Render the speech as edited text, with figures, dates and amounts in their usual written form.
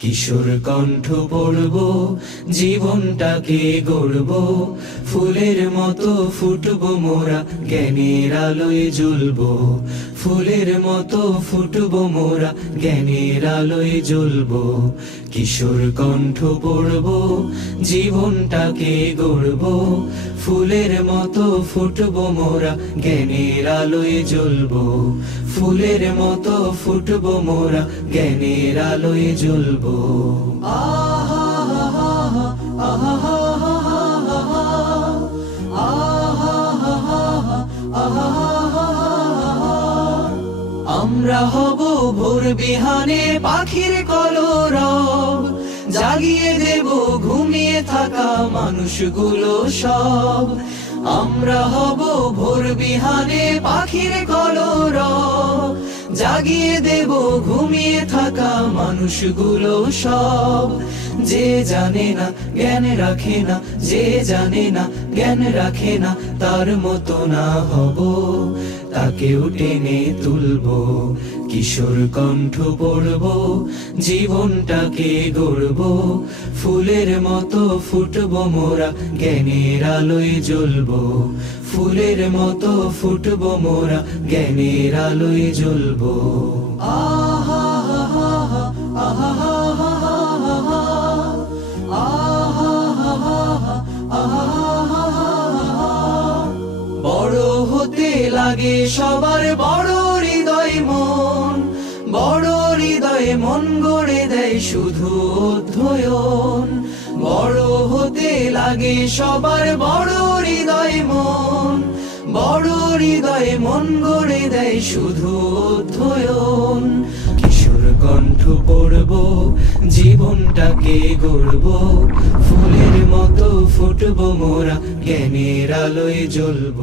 কিশোর কণ্ঠ পড়ব, জীবনটাকে গড়ব, ফুলের মতো ফুটব মোরা, জ্ঞানের আলোয় জ্বলব। ফুলের মতো ফুটব মোরা, জ্ঞানের আলোয় জ্বলব। কিশোর কণ্ঠ পড়ব, জীবনটাকে গড়ব, ফুলের মতো ফুটব মোরা, জ্ঞানের আলোয় জ্বলব। ফুলের মতো ফুটব মোরা, জ্ঞানের আলোয় জ্বলব। আমরা হব ভোর বিহানে পাখির কলরব, জাগিয়ে দেব ঘুমিয়ে থাকা মানুষগুলো সব। আমরা হব ভোর বিহানে পাখির কলরব, জাগিয়ে দেব ঘুমিয়ে থাকা মানুষগুলো সব। যে জানে না জ্ঞান রাখে না, যে জানে না জ্ঞান রাখে না, তার মতো না হব, তাকেও টেনে তুলব। কিশোর কণ্ঠ পড়ব, জীবনটাকে গড়ব, ফুলের মতো ফুটব মোরা, জ্ঞানের আলোয় জ্বলব। ফুলের মতো ফুটব মোরা, জ্ঞানের আলোয় জ্বলব। আহা হা হা আহা হা হা হা আহা হা হা আহা। বড় হতে লাগে সবার বড় হৃদয় মন, বড় হৃদয়ে মন গড়ে দেয় শুধু অধ্যয়ন। বড় হতে লাগে সবার বড় হৃদয় মন, বড় হৃদয়ে মন গড়ে দেয় শুধু অধ্যয়ন। কিশোর কণ্ঠ পড়ব, জীবনটাকে গড়ব, ফুলের মতো ফুটব মোরা, জ্ঞানের আলোয় জ্বলব।